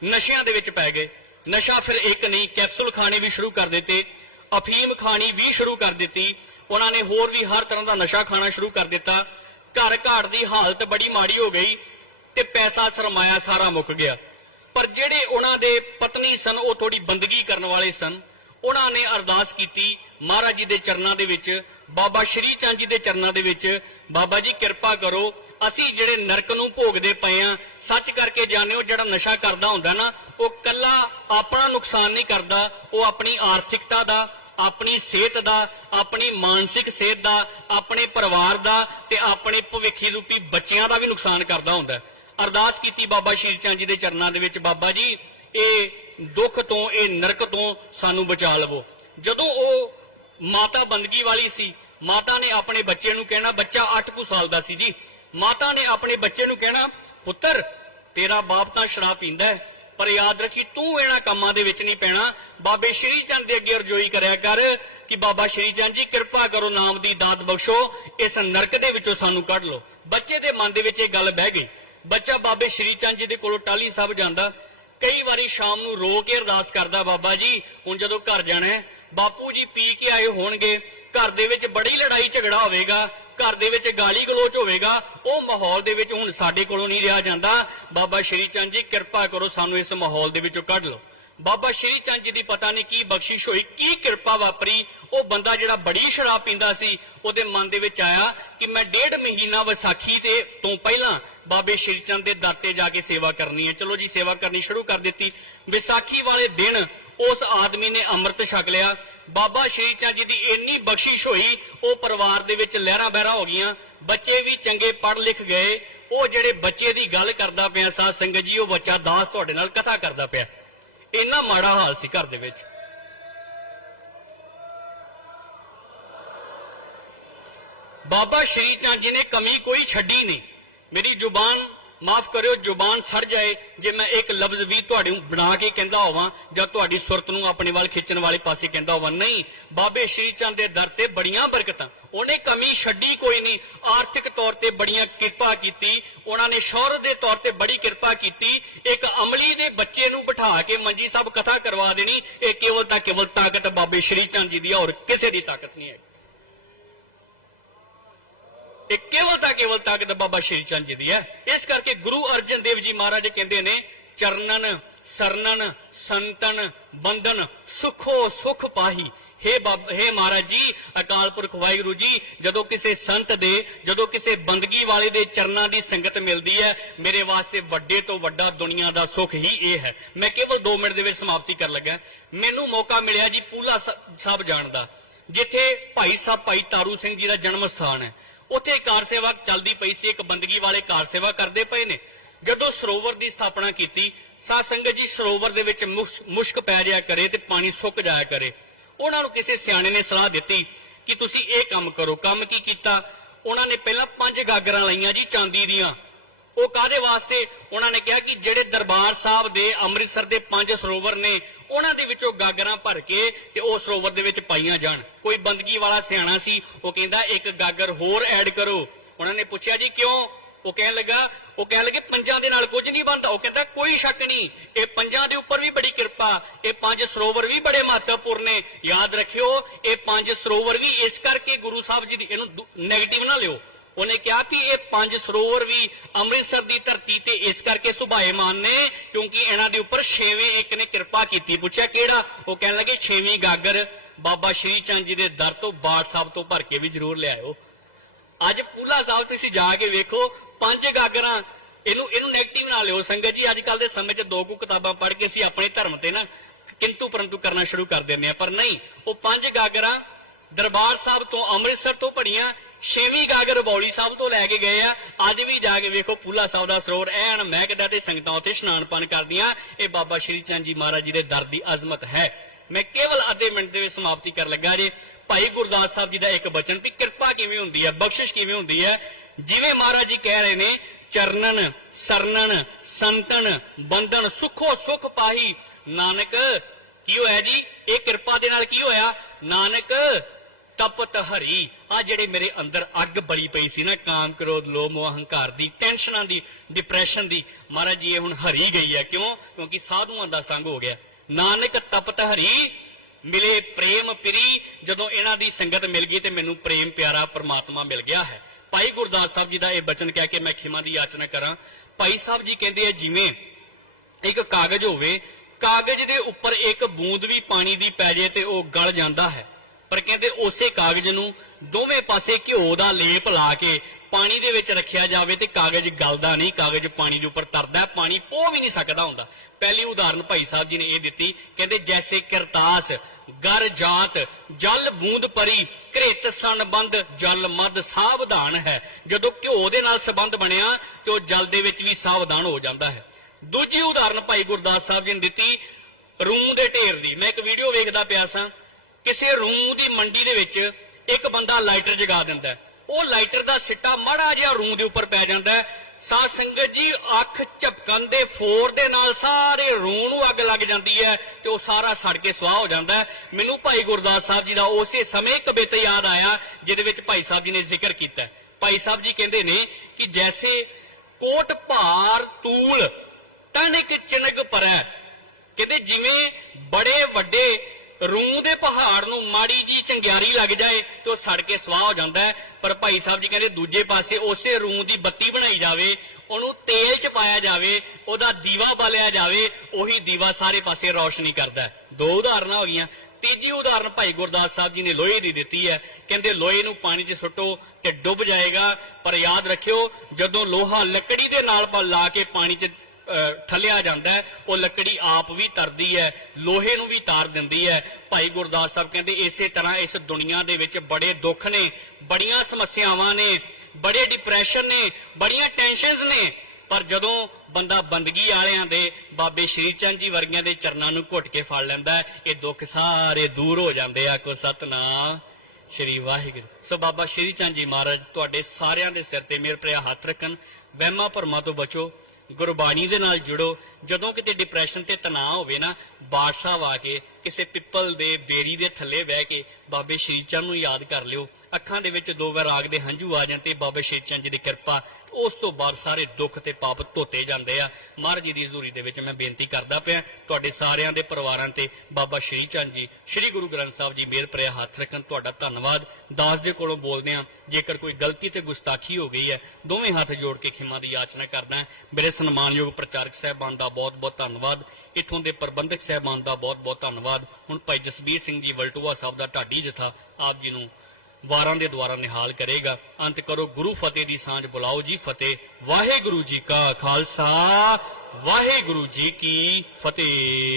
ਨਸ਼ਿਆਂ ਦੇ ਵਿੱਚ ਪੈ ਗਏ। ਨਸ਼ਾ ਫਿਰ ਇੱਕ ਨਹੀਂ, ਕੈਪਸੂਲ ਖਾਣੇ ਵੀ ਸ਼ੁਰੂ ਕਰ ਦਿੱਤੇ, ਅਫੀਮ ਖਾਣੀ ਵੀ ਸ਼ੁਰੂ ਕਰ ਦਿੱਤੀ। ਉਹਨਾਂ ਨੇ ਹੋਰ ਵੀ ਹਰ ਤਰ੍ਹਾਂ ਦਾ ਨਸ਼ਾ ਖਾਣਾ ਸ਼ੁਰੂ ਕਰ ਦਿੱਤਾ। ਘਰ ਘਾਟ ਦੀ ਹਾਲਤ ਬੜੀ ਮਾੜੀ ਹੋ ਗਈ ਤੇ ਪੈਸਾ ਸਰਮਾਇਆ ਸਾਰਾ ਮੁੱਕ ਗਿਆ। ਪਰ ਜਿਹੜੇ ਉਹਨਾਂ ਦੇ ਪਤਨੀ ਸਨ, ਉਹ ਥੋੜੀ ਬੰਦਗੀ ਕਰਨ ਵਾਲੇ ਸਨ। ਉਹਨਾਂ ਨੇ ਅਰਦਾਸ ਕੀਤੀ, ਮਹਾਰਾਜ ਜੀ ਦੇ ਚਰਨਾਂ ਦੇ ਵਿੱਚ, ਬਾਬਾ ਸ਼੍ਰੀ ਚੰਦ ਜੀ ਦੇ ਚਰਨਾਂ ਦੇ ਵਿੱਚ, ਬਾਬਾ ਜੀ ਕਿਰਪਾ ਕਰੋ, ਅਸੀਂ ਜਿਹੜੇ ਨਰਕ ਨੂੰ ਭੋਗਦੇ ਪਏ ਆ ਸੱਚ ਕਰਕੇ ਜਾਣਿਓ, ਜਿਹੜਾ ਨਸ਼ਾ ਕਰਦਾ ਹੁੰਦਾ ਨਾ, ਉਹ ਕੱਲਾ ਆਪਣਾ ਨੁਕਸਾਨ ਨਹੀਂ ਕਰਦਾ, ਉਹ ਆਪਣੀ ਆਰਥਿਕਤਾ ਦਾ, ਆਪਣੀ ਸਿਹਤ ਦਾ, ਆਪਣੀ ਮਾਨਸਿਕ ਸਿਹਤ ਦਾ, ਆਪਣੇ ਪਰਿਵਾਰ ਦਾ ਤੇ ਆਪਣੇ ਭਵਿੱਖੀ ਰੂਪੀ ਬੱਚਿਆਂ ਦਾ ਵੀ ਨੁਕਸਾਨ ਕਰਦਾ ਹੁੰਦਾ। ਅਰਦਾਸ ਕੀਤੀ ਬਾਬਾ ਸ਼੍ਰੀ ਚੰਦ ਜੀ ਦੇ ਚਰਨਾਂ ਦੇ ਵਿੱਚ, ਬਾਬਾ ਜੀ ਇਹ ਦੁੱਖ ਤੋਂ, ਇਹ ਨਰਕ ਤੋਂ ਸਾਨੂੰ ਬਚਾ ਲਵੋ। ਜਦੋਂ ਉਹ ਮਾਤਾ ਬੰਦਗੀ ਵਾਲੀ ਸੀ, ਮਾਤਾ ਨੇ ਆਪਣੇ ਬੱਚੇ ਨੂੰ ਕਹਿਣਾ, ਬੱਚਾ 8 ਕੁ ਸਾਲ ਦਾ ਸੀ ਜੀ, ਮਾਤਾ ਨੇ ਆਪਣੇ ਬੱਚੇ ਨੂੰ ਕਹਿਣਾ, ਪੁੱਤਰ, ਤੇਰਾ ਬਾਪ ਤਾਂ ਸ਼ਰਾਬ ਪੀਂਦਾ ਹੈ, ਪਰ ਯਾਦ ਰੱਖੀ ਤੂੰ ਇਹਨਾਂ ਕੰਮਾਂ ਦੇ ਵਿੱਚ ਨਹੀਂ ਪੈਣਾ। ਬਾਬੇ ਸ਼੍ਰੀ ਚੰਦ ਦੇ ਅੱਗੇ ਅਰਜ਼ੋਈ ਕਰਿਆ ਕਰ ਕਿ ਬਾਬਾ ਸ਼੍ਰੀ ਚੰਦ ਜੀ, ਕਿਰਪਾ ਕਰੋ ਨਾਮ ਦੀ ਦਾਤ ਬਖਸ਼ੋ, ਇਸ ਨਰਕ ਦੇ ਵਿੱਚੋਂ ਸਾਨੂੰ ਕੱਢ ਲਓ। ਬੱਚੇ ਦੇ ਮਨ ਦੇ ਵਿੱਚ ਇਹ ਗੱਲ ਬਹਿ ਗਈ। ਬੱਚਾ ਬਾਬੇ ਸ਼੍ਰੀ ਚੰਦ ਜੀ ਦੇ ਕੋਲੋਂ ਟਾਲੀ ਸਾਹਿਬ ਜਾਂਦਾ। ਕਈ ਵਾਰੀ ਸ਼ਾਮ ਨੂੰ ਰੋ ਕੇ ਅਰਦਾਸ ਕਰਦਾ ਬਾਬਾ ਜੀ, ਹੁਣ ਜਦੋਂ ਘਰ ਜਾਣਾ ਬਾਪੂ ਜੀ ਪੀ ਕੇ ਆਏ ਹੋਣਗੇ, ਘਰ ਦੇ ਵਿੱਚ ਬੜੀ ਲੜਾਈ ਝਗੜਾ ਹੋਵੇਗਾ, ਘਰ ਦੇ ਵਿੱਚ ਗਾਲੀ ਗਲੋਚ ਹੋਵੇਗਾ, ਉਹ ਮਾਹੌਲ ਦੇ ਵਿੱਚ ਹੁਣ ਸਾਡੇ ਕੋਲੋਂ ਨਹੀਂ ਰਿਹਾ ਜਾਂਦਾ। ਬਾਬਾ ਸ਼੍ਰੀ ਚੰਦ ਜੀ, ਕਿਰਪਾ ਕਰੋ ਸਾਨੂੰ ਇਸ ਮਾਹੌਲ ਦੇ ਵਿੱਚੋਂ ਕੱਢ ਲਓ। ਬਾਬਾ ਸ਼੍ਰੀ ਚੰਦ ਜੀ ਦੀ ਪਤਾ ਨਹੀਂ ਕੀ ਬਖਸ਼ਿਸ਼ ਹੋਈ, ਕੀ ਕਿਰਪਾ ਵਾਪਰੀ, ਉਹ ਬੰਦਾ ਜਿਹੜਾ ਬੜੀ ਸ਼ਰਾਬ ਪੀਂਦਾ ਸੀ, ਉਹਦੇ ਮਨ ਦੇ ਵਿੱਚ ਆਇਆ ਕਿ ਮੈਂ ਡੇਢ ਮਹੀਨਾ ਵਿਸਾਖੀ ਤੇ ਤੋਂ ਪਹਿਲਾਂ ਬਾਬੇ ਸ਼੍ਰੀ ਚੰਦ ਦੇ ਦਰ ਤੇ ਜਾ ਕੇ ਸੇਵਾ ਕਰਨੀ ਹੈ। ਚਲੋ ਜੀ, ਸੇਵਾ ਕਰਨੀ ਸ਼ੁਰੂ ਕਰ ਦਿੱਤੀ। ਵਿਸਾਖੀ ਵਾਲੇ ਦਿਨ ਉਸ ਆਦਮੀ ਨੇ ਅੰਮ੍ਰਿਤ ਛਕ ਲਿਆ। ਬਾਬਾ ਸ਼੍ਰੀ ਚੰਦ ਜੀ ਦੀ ਇੰਨੀ ਬਖਸ਼ਿਸ਼ ਹੋਈ, ਉਹ ਪਰਿਵਾਰ ਦੇ ਵਿੱਚ ਲਹਿਰਾਂ ਬਹਿਰਾਂ ਹੋ ਗਈਆਂ। ਬੱਚੇ ਵੀ ਚੰਗੇ ਪੜ੍ਹ ਲਿਖ ਗਏ। ਉਹ ਜਿਹੜੇ ਬੱਚੇ ਦੀ ਗੱਲ ਕਰਦਾ ਪਿਆ ਸਾਧ ਸੰਗਤ ਜੀ, ਉਹ ਬੱਚਾ ਦਾਸ ਤੁਹਾਡੇ ਨਾਲ ਕਥਾ ਕਰਦਾ ਪਿਆ। ਇੰਨਾ ਮਾੜਾ ਹਾਲ ਸੀ ਘਰ ਦੇ ਵਿੱਚ। ਬਾਬਾ ਸ਼੍ਰੀ ਚੰਦ ਜੀ ਨੇ ਕਮੀ ਕੋਈ ਛੱਡੀ ਨਹੀਂ। ਮੇਰੀ ਜ਼ੁਬਾਨ ਮਾਫ ਕਰਿਓ ਜ਼ੁਬਾਨ ਸੜ ਜਾਏ ਜੇ ਮੈਂ ਇੱਕ ਲਫ਼ਜ਼ ਵੀ ਤੁਹਾਡੇ ਬਣਾ ਕੇ ਕਹਿੰਦਾ ਹੋਵਾਂ ਜਾਂ ਤੁਹਾਡੀ ਸੁਰਤ ਨੂੰ ਆਪਣੇ ਵੱਲ ਖਿੱਚਣ ਵਾਲੇ ਪਾਸੇ ਕਹਿੰਦਾ ਹੋਵਾਂ। ਨਹੀਂ ਬਾਬੇ ਸ਼੍ਰੀ ਚੰਦ ਦੇ ਦਰ ਤੇ ਬੜੀਆਂ ਬਰਕਤਾਂ। ਉਹਨੇ ਕਮੀ ਛੱਡੀ ਕੋਈ ਨਹੀਂ। ਆਰਥਿਕ ਤੌਰ ਤੇ ਬੜੀਆਂ ਕਿਰਪਾ ਕੀਤੀ। ਉਹਨਾਂ ਨੇ ਸ਼ੌਹਰਤ ਦੇ ਤੌਰ ਤੇ ਬੜੀ ਕਿਰਪਾ ਕੀਤੀ। ਇੱਕ ਅਮਲੀ ਦੇ ਬੱਚੇ ਨੂੰ ਬਿਠਾ ਕੇ ਮੰਜੀ ਸਾਹਿਬ ਕਥਾ ਕਰਵਾ ਦੇਣੀ। ਇਹ ਕੇਵਲ ਤਾਂ ਕੇਵਲ ਤਾਕਤ ਬਾਬੇ ਸ਼੍ਰੀ ਚੰਦ ਜੀ ਦੀ ਹੈ, ਹੋਰ ਕਿਸੇ ਦੀ ਤਾਕਤ ਨਹੀਂ ਹੈ ਇਹ ਕੇਵਲ ਕੇਵਲ ਤਾਕਤ ਬਾਬਾ ਸ਼੍ਰੀ ਚੰਦ ਜੀ ਦੀ, ਹੈ? ਇਸ ਕਰਕੇ ਗੁਰੂ ਅਰਜਨ ਦੇਵ ਜੀ ਮਹਾਰਾਜ ਕਹਿੰਦੇ ਨੇ, ਚਰਨਨ, ਸਰਨਨ, ਸੰਤਨ ਬੰਦਨ ਸੁਖੋ ਸੁਖ ਪਾਹੀ। ਹੇ ਹੇ ਮਹਾਰਾਜ ਜੀ, ਅਕਾਲ ਪੁਰਖ ਵਾਹਿਗੁਰੂ ਜੀ, ਜਦੋਂ ਕਿਸੇ ਸੰਤ ਦੇ, ਜਦੋਂ ਕਿਸੇ ਬੰਦਗੀ ਵਾਲੇ ਦੇ ਚਰਨਾਂ ਦੀ ਸੰਗਤ ਮਿਲਦੀ ਹੈ, ਮੇਰੇ ਵਾਸਤੇ ਵੱਡੇ ਤੋਂ ਵੱਡਾ ਦੁਨੀਆ ਦਾ ਸੁੱਖ ਹੀ ਇਹ ਹੈ। ਮੈਂ ਕੇਵਲ 2 ਮਿੰਟ ਦੇ ਵਿੱਚ ਸਮਾਪਤੀ ਕਰਨ ਲੱਗਾ ਮੈਨੂੰ ਮੌਕਾ ਮਿਲਿਆ ਜੀ ਪੂਲਾ ਸਾਹਿਬ ਜਾਣ ਦਾ, ਜਿੱਥੇ ਭਾਈ ਸਾਹਿਬ ਭਾਈ ਤਾਰੂ ਸਿੰਘ ਜੀ ਦਾ ਜਨਮ ਸਥਾਨ ਹੈ। ਉੱਥੇ ਕਾਰ ਸੇਵਾ ਚੱਲਦੀ ਪਈ ਸੀ, ਇੱਕ ਬੰਦਗੀ ਵਾਲੇ ਕਾਰ ਸੇਵਾ ਕਰਦੇ ਪਏ ਨੇ। ਜਦੋਂ ਸਰੋਵਰ ਦੀ ਸਥਾਪਨਾ ਕੀਤੀ, ਸਾਧ ਸੰਗਤ ਜੀ ਸਰੋਵਰ ਦੇ ਵਿੱਚ ਮੁਸ਼- ਮੁਸ਼ਕ ਪੈ ਜਾਇਆ ਕਰੇ ਤੇ ਪਾਣੀ ਸੁੱਕ ਜਾਇਆ ਕਰੇ। ਉਹਨਾਂ ਨੂੰ ਕਿਸੇ ਸਿਆਣੇ ਨੇ ਸਲਾਹ ਦਿੱਤੀ ਕਿ ਤੁਸੀਂ ਇਹ ਕੰਮ ਕਰੋ। ਕੰਮ ਕੀ ਕੀਤਾ? ਉਹਨਾਂ ਨੇ ਪਹਿਲਾਂ ਪੰਜ ਗਾਗਰਾਂ ਲਈਆਂ ਜੀ ਚਾਂਦੀ ਦੀਆਂ। ਉਹ ਕਾਦੇ ਵਾਸਤੇ? ਉਹਨਾਂ ਨੇ ਕਿਹਾ ਕਿ ਜਿਹੜੇ ਦਰਬਾਰ ਸਾਹਿਬ ਦੇ ਅੰਮ੍ਰਿਤਸਰ ਦੇ ਪੰਜ ਸਰੋਵਰ ਨੇ, ਉਹਨਾਂ ਦੇ ਵਿੱਚੋਂ ਗਾਗਰਾਂ ਭਰ ਕੇ ਤੇ ਉਹ ਸਰੋਵਰ ਦੇ ਵਿੱਚ ਪਾਈਆਂ ਜਾਣ। ਕੋਈ ਬੰਦਗੀ ਵਾਲਾ ਸਿਆਣਾ ਸੀ, ਉਹ ਕਹਿੰਦਾ, ਇੱਕ ਗਾਗਰ ਹੋਰ ਐਡ ਕਰੋ। ਉਹਨਾਂ ਨੇ ਪੁੱਛਿਆ, ਜੀ ਕਿਉਂ? ਉਹ ਕਹਿਣ ਲੱਗਾ, ਉਹ ਕਹਿਣ ਲੱਗੇ, ਪੰਜਾਂ ਦੇ ਨਾਲ ਕੁਝ ਨਹੀਂ ਬਣਦਾ। ਉਹ ਕਹਿੰਦਾ, ਕੋਈ ਸ਼ੱਕ ਨਹੀਂ, ਇਹ ਪੰਜਾਂ ਦੇ ਉੱਪਰ ਵੀ ਬੜੀ ਕਿਰਪਾ, ਇਹ ਪੰਜ ਸਰੋਵਰ ਵੀ ਬੜੇ ਮਹੱਤਵਪੂਰਨ ਨੇ। ਯਾਦ ਰੱਖਿਓ, ਇਹ ਪੰਜ ਸਰੋਵਰ ਵੀ ਇਸ ਕਰਕੇ ਗੁਰੂ ਸਾਹਿਬ ਜੀ ਦੀ, ਇਹਨੂੰ ਨੈਗੇਟਿਵ ਨਾ ਲਿਓ। ਉਹਨੇ ਕਿਹਾ ਕਿ ਇਹ ਪੰਜ ਸਰੋਵਰ ਵੀ ਅੰਮ੍ਰਿਤਸਰ ਦੀ ਧਰਤੀ ਤੇ ਇਸ ਕਰਕੇ ਸੁਭਾਏਮਾਨ ਨੇ, ਕਿਉਂਕਿ ਇਹਨਾਂ ਦੇ ਉੱਪਰ ਛੇਵੇਂ ਇੱਕ ਨੇ ਕਿਰਪਾ ਕੀਤੀ। ਪੁੱਛਿਆ ਕਿਹੜਾ? ਉਹ ਕਹਿਣ ਲੱਗੇ, ਛੇਵੀਂ ਗਾਗਰ। ਬਾਬਾ ਸ਼੍ਰੀ ਚੰਦ ਜੀ ਦੇ ਦਰ ਤੋਂ ਬਾੜ ਸਾਹਿਬ ਤੋਂ ਭਰ ਕੇ ਵੀ ਜ਼ਰੂਰ ਲਿਆਇਓ। ਅੱਜ ਪੂਲਾ ਸਾਹਿਬ ਤੁਸੀਂ ਜਾ ਕੇ ਵੇਖੋ, ਪੰਜ ਗਾਗਰਾਂ, ਇਹਨੂੰ ਇਹਨੂੰ ਨੈਗੇਟਿਵ ਨਾ ਲਿਓ। ਸੰਗਤ ਜੀ ਅੱਜ ਕੱਲ ਦੇ ਸਮੇਂ 'ਚ ਦੋ ਕੁ ਕਿਤਾਬਾਂ ਪੜ੍ਹ ਕੇ ਅਸੀਂ ਆਪਣੇ ਧਰਮ ਤੇ ਨਾ ਕਿੰਤੂ ਪਰੰਤੂ ਕਰਨਾ ਸ਼ੁਰੂ ਕਰ ਦਿੰਦੇ ਆ ਪਰ ਨਹੀਂ, ਉਹ ਪੰਜ ਗਾਗਰਾਂ ਦਰਬਾਰ ਸਾਹਿਬ ਤੋਂ ਅੰਮ੍ਰਿਤਸਰ ਤੋਂ ਪੜੀਆਂ ਛੇਵੀਂ ਗਾਗਰ ਬੌਲੀ ਸਾਹਿਬ ਤੋਂ ਲੈ ਕੇ ਗਏ ਆ। ਅੱਜ ਵੀ ਜਾ ਕੇ ਵੇਖੋ ਪੂਲਾ ਸਾਹਿਬ ਦਾ ਸਰੋਵਰ। ਐਨ ਮਹਿਕਦਾ ਤੇ ਸੰਗਤਾਂ ਉੱਥੇ ਇਸ਼ਨਾਨ ਪਾਣ ਕਰਦੀਆਂ। ਇਹ ਬਾਬਾ ਸ਼੍ਰੀ ਚੰਦ ਜੀ ਮਹਾਰਾਜ ਜੀ ਦੇ ਦਰ ਦੀ ਅਜ਼ਮਤ ਹੈ। ਮੈਂ ਕੇਵਲ ਅੱਧੇ ਮਿੰਟ ਦੇ ਵਿੱਚ ਸਮਾਪਤੀ ਕਰਨ ਲੱਗਾ ਜੀ। ਭਾਈ ਗੁਰਦਾਸ ਸਾਹਿਬ ਜੀ ਦਾ ਇੱਕ ਬਚਨ ਵੀ ਕਿਰਪਾ ਕਿਵੇਂ ਹੁੰਦੀ ਹੈ, ਬਖਸ਼ਿਸ਼ ਕਿਵੇਂ ਹੁੰਦੀ ਹੈ? ਜਿਵੇਂ ਮਹਾਰਾਜ ਜੀ ਕਹਿ ਰਹੇ ਨੇ, ਚਰਨਨ, ਸਰਨਨ, ਸੰਤਨ, ਬੰਧਨ, ਸੁਖੋ ਸੁਖ ਪਾਹੀ। ਨਾਨਕ, ਕੀ ਹੋਇਆ ਜੀ? ਇਹ ਕਿਰਪਾ ਦੇ ਨਾਲ ਕੀ ਹੋਇਆ? ਨਾਨਕ ਤਪਤ ਹਰੀ ਆ ਜਿਹੜੇ ਮੇਰੇ ਅੰਦਰ ਅੱਗ ਬਲੀ ਪਈ ਸੀ ਨਾ, ਕਾਮ ਕ੍ਰੋਧ, ਲੋਭ, ਮੋਹ, ਹੰਕਾਰ ਦੀ, ਟੈਨਸ਼ਨਾਂ ਦੀ ਡਿਪਰੈਸ਼ਨ ਦੀ, ਮਹਾਰਾਜ ਜੀ, ਇਹ ਹੁਣ ਹਰੀ ਗਈ ਹੈ। ਕਿਉਂ? ਕਿਉਂਕਿ ਸਾਧੂਆਂ ਦਾ ਸੰਗ ਹੋ ਗਿਆ। ਨਾਨਕ ਤਪਤ ਹਰੀ, ਮਿਲੇ ਪ੍ਰੇਮ ਪਿਰੀ, ਜਦੋਂ ਇਹਨਾਂ ਦੀ ਸੰਗਤ ਮਿਲ ਗਈ ਤੇ ਮੈਨੂੰ ਪ੍ਰੇਮ ਪਿਆਰਾ ਪ੍ਰਮਾਤਮਾ ਮਿਲ ਗਿਆ ਹੈ। ਭਾਈ ਗੁਰਦਾਸ ਸਾਹਿਬ ਜੀ ਦਾ ਇਹ ਬਚਨ ਕਹਿ ਕੇ ਮੈਂ ਖਿਮਾ ਦੀ ਯਾਚਨਾ ਕਰਾਂ। ਭਾਈ ਸਾਹਿਬ ਜੀ ਕਹਿੰਦੇ ਆ, ਜਿਵੇਂ ਇੱਕ ਕਾਗਜ਼ ਹੋਵੇ, ਕਾਗਜ਼ ਦੇ ਉੱਪਰ ਇੱਕ ਬੂੰਦ ਵੀ ਪਾਣੀ ਦੀ ਪੈ ਜੇ ਤੇ ਉਹ ਗਲ ਜਾਂਦਾ ਹੈ। ਪਰ ਕਹਿੰਦੇ ਉਸੇ ਕਾਗਜ਼ ਨੂੰ ਦੋਵੇਂ ਪਾਸੇ ਘਿਓ ਦਾ ਲੇਪ ਲਾ ਕੇ ਪਾਣੀ ਦੇ ਵਿੱਚ ਰੱਖਿਆ ਜਾਵੇ ਤੇ ਕਾਗਜ਼ ਗਲਦਾ ਨਹੀਂ, ਕਾਗਜ਼ ਪਾਣੀ ਦੇ ਉੱਪਰ ਤਰਦਾ ਪਾਣੀ ਪੋ ਵੀ ਨਹੀਂ ਸਕਦਾ ਹੁੰਦਾ। ਪਹਿਲੀ ਉਦਾਹਰਨ ਭਾਈ ਸਾਹਿਬ ਜੀ ਨੇ ਇਹ ਦਿੱਤੀ, ਕਹਿੰਦੇ ਜੈਸੇ ਕਰਤਾਸ, ਗਰ ਜਾਤ, ਜਲ ਬੂੰਦ ਪਰੀ, ਘ੍ਰਿਤ ਸੰਬੰਧ, ਜਲ ਮਦ ਸਾਵਧਾਨ ਹੈ। ਜਦੋਂ ਘਿਓ ਦੇ ਨਾਲ ਸੰਬੰਧ ਬਣਿਆ ਤੇ ਉਹ ਜਲ ਦੇ ਵਿੱਚ ਵੀ ਸਾਵਧਾਨ ਹੋ ਜਾਂਦਾ ਹੈ। ਦੂਜੀ ਉਦਾਹਰਨ ਭਾਈ ਗੁਰਦਾਸ ਸਾਹਿਬ ਜੀ ਨੇ ਦਿੱਤੀ, ਰੂੰ ਦੇ ਢੇਰ ਦੀ। ਮੈਂ ਇੱਕ ਵੀਡੀਓ ਵੇਖਦਾ ਪਿਆ ਸਾਂ। ਕਿਸੇ ਰੂੰ ਦੀ ਮੰਡੀ ਦੇ ਵਿੱਚ ਇੱਕ ਬੰਦਾ ਲਾਈਟਰ ਜਗਾ ਦਿੰਦਾ ਉਹ ਲਾਈਟਰ ਦਾ ਸਿੱਟਾ ਮਾੜਾ ਜਿਹਾ ਰੂੰ ਦੇ ਉੱਪਰ ਪੈ ਜਾਂਦਾ ਸਾਧ ਸੰਗਤ ਜੀ, ਅੱਖ ਝਪਕਣ ਦੇ ਫੋਰ ਦੇ ਨਾਲ ਸਾਰੇ ਰੂੰ ਨੂੰ ਅੱਗ ਲੱਗ ਜਾਂਦੀ ਹੈ ਤੇ ਉਹ ਸਾਰਾ ਸੜ ਕੇ ਸੁਆਹ ਹੋ ਜਾਂਦਾ ਮੈਨੂੰ ਭਾਈ ਗੁਰਦਾਸ ਸਾਹਿਬ ਜੀ ਦਾ ਉਸੇ ਸਮੇਂ ਕਵਿਤਾ ਯਾਦ ਆਇਆ, ਜਿਹਦੇ ਵਿੱਚ ਭਾਈ ਸਾਹਿਬ ਜੀ ਨੇ ਜ਼ਿਕਰ ਕੀਤਾ ਭਾਈ ਸਾਹਿਬ ਜੀ ਕਹਿੰਦੇ ਨੇ ਕਿ ਜੈਸੇ ਕੋਟ ਭਾਰ ਤੂਲ, ਟਣਕ ਚਿਣਕ ਪਰੈ। ਕਹਿੰਦੇ ਜਿਵੇਂ ਬੜੇ ਵੱਡੇ ਰੂੰ ਦੇ ਪਹਾੜ ਨੂੰ ਮਾੜੀ ਜੀ ਚੰਗਿਆਰੀ ਲੱਗ ਜਾਏ ਤੇ ਉਹ ਸੜ ਕੇ ਸਵਾਹ ਹੋ ਜਾਂਦਾ ਪਰ ਭਾਈ ਸਾਹਿਬ ਜੀ ਕਹਿੰਦੇ ਦੂਜੇ ਪਾਸੇ ਉਸੇ ਰੂਹ ਦੀ ਬੱਤੀ ਬਣਾਈ ਜਾਵੇ, ਉਹਨੂੰ ਤੇਲ ਚ ਪਾਇਆ ਜਾਵੇ, ਉਹਦਾ ਦੀਵਾ ਬਾਲਿਆ ਜਾਵੇ, ਉਹੀ ਦੀਵਾ ਸਾਰੇ ਪਾਸੇ ਰੌਸ਼ਨੀ ਕਰਦਾ ਦੋ ਉਦਾਹਰਨਾਂ ਹੋ ਗਈਆਂ। ਤੀਜੀ ਉਦਾਹਰਨ ਭਾਈ ਗੁਰਦਾਸ ਸਾਹਿਬ ਜੀ ਨੇ ਲੋਹੇ ਦੀ ਦਿੱਤੀ ਹੈ। ਕਹਿੰਦੇ ਲੋਹੇ ਨੂੰ ਪਾਣੀ 'ਚ ਸੁੱਟੋ ਤੇ ਡੁੱਬ ਜਾਏਗਾ, ਪਰ ਯਾਦ ਰੱਖਿਓ, ਜਦੋਂ ਲੋਹਾ ਲੱਕੜੀ ਦੇ ਨਾਲ ਲਾ ਕੇ ਪਾਣੀ 'ਚ ਠੱਲਿਆ ਜਾਂਦਾ ਉਹ ਲੱਕੜੀ ਆਪ ਵੀ ਤਰਦੀ ਹੈ, ਲੋਹੇ ਨੂੰ ਵੀ ਤਾਰ ਦਿੰਦੀ ਹੈ। ਭਾਈ ਗੁਰਦਾਸ ਸਾਹਿਬ ਕਹਿੰਦੇ, ਇਸੇ ਤਰ੍ਹਾਂ ਇਸ ਦੁਨੀਆ ਦੇ ਵਿੱਚ ਬੜੇ ਦੁੱਖ ਨੇ, ਬੜੀਆਂ ਸਮੱਸਿਆਵਾਂ ਨੇ, ਬੜੇ ਡਿਪਰੈਸ਼ਨ ਨੇ, ਬੜੀਆਂ ਟੈਨਸ਼ਨਸ ਨੇ। ਪਰ ਜਦੋਂ ਬੰਦਾ ਬੰਦਗੀ ਵਾਲਿਆਂ ਦੇ, ਬਾਬੇ ਸ਼੍ਰੀ ਚੰਦ ਜੀ ਵਰਗਿਆਂ ਦੇ ਚਰਨਾਂ ਨੂੰ ਘੁੱਟ ਕੇ ਫੜ ਲੈਂਦਾ ਇਹ ਦੁੱਖ ਸਾਰੇ ਦੂਰ ਹੋ ਜਾਂਦੇ ਆ। ਕੋ ਸਤਨਾਮ ਸ਼੍ਰੀ ਵਾਹਿਗੁਰੂ। ਸੋ ਬਾਬਾ ਸ਼੍ਰੀ ਚੰਦ ਜੀ ਮਹਾਰਾਜ, ਤੁਹਾਡੇ ਸਾਰਿਆਂ ਦੇ ਸਿਰ ਤੇ ਮੇਰੇ ਭਰਿਆ ਹੱਥ ਰੱਖਣ, ਵਹਿਮਾਂ ਭਰਮਾਂ ਤੋਂ ਬਚੋ। ਗੁਰਬਾਣੀ ਦੇ ਨਾਲ ਜੁੜੋ। ਜਦੋਂ ਕਿਤੇ ਡਿਪਰੈਸ਼ਨ ਤੇ ਤਣਾਅ ਹੋਵੇ ਨਾ ਬਾਦਸ਼ਾਹ ਸਾਹਿਬ ਆ ਕੇ ਕਿਸੇ ਪਿੱਪਲ ਦੇ ਬੇਰੀ ਦੇ ਥੱਲੇ ਬਹਿ ਕੇ ਬਾਬੇ ਸ਼੍ਰੀ ਚੰਦ ਨੂੰ ਯਾਦ ਕਰ ਲਿਓ। ਅੱਖਾਂ ਦੇ ਵਿੱਚ ਦੋ ਵਾਰ ਰਾਗ ਦੇ ਹੰਝੂ ਆ ਜਾਣ ਤੇ ਬਾਬੇ ਸ਼੍ਰੀ ਚੰਦ ਜੀ ਦੀ ਕਿਰਪਾ, ਉਸ ਤੋਂ ਬਾਅਦ ਸਾਰੇ ਦੁੱਖ ਤੇ ਪਾਪ ਧੋਤੇ ਜਾਂਦੇ ਆ। ਮਹਾਰਾਜ ਜੀ ਦੀ ਹਜ਼ੂਰੀ ਦੇ ਵਿੱਚ ਮੈਂ ਬੇਨਤੀ ਕਰਦਾ ਪਿਆ, ਤੁਹਾਡੇ ਸਾਰਿਆਂ ਦੇ ਪਰਿਵਾਰਾਂ ਤੇ ਬਾਬਾ ਸ਼੍ਰੀ ਚੰਦ ਜੀ, ਸ਼੍ਰੀ ਗੁਰੂ ਗ੍ਰੰਥ ਸਾਹਿਬ ਜੀ ਮੇਰ ਭਰਿਆ ਹੱਥ ਰੱਖਣ, ਤੁਹਾਡਾ ਧੰਨਵਾਦ। ਦਾਸ ਦੇ ਕੋਲੋਂ ਬੋਲਦੇ ਆ ਜੇਕਰ ਕੋਈ ਗਲਤੀ ਤੇ ਗੁਸਤਾਖੀ ਹੋ ਗਈ ਹੈ, ਦੋਵੇਂ ਹੱਥ ਜੋੜ ਕੇ ਖਿਮਾ ਦੀ ਯਾਚਨਾ ਕਰਦਾ ਮੇਰੇ ਸਨਮਾਨਯੋਗ ਪ੍ਰਚਾਰਕ ਸਹਿਬਾਨ ਦਾ ਬਹੁਤ ਬਹੁਤ ਧੰਨਵਾਦ। ਇਥੋਂ ਦੇ ਪ੍ਰਬੰਧਕ ਸਹਿਬਾਨ ਦਾ ਬਹੁਤ ਬਹੁਤ ਧੰਨਵਾਦ। ਹੁਣ ਭਾਈ ਜਸਬੀਰ ਸਿੰਘ ਜੀ ਵਲਟੂਆ ਸਾਹਿਬ ਦਾ ਢਾਡੀ ਜਥਾ ਆਪ ਜੀ ਨੂੰ ਵਾਰਾਂ ਦੇ ਦੁਆਰਾ ਨਿਹਾਲ ਕਰੇਗਾ। ਅੰਤ ਕਰੋ, ਗੁਰੂ ਫਤਿਹ ਦੀ ਸਾਂਝ ਬੁਲਾਓ ਜੀ ਫਤਿਹ। ਵਾਹਿਗੁਰੂ ਜੀ ਕਾ ਖਾਲਸਾ, ਵਾਹਿਗੁਰੂ ਜੀ ਕੀ ਫਤਿਹ।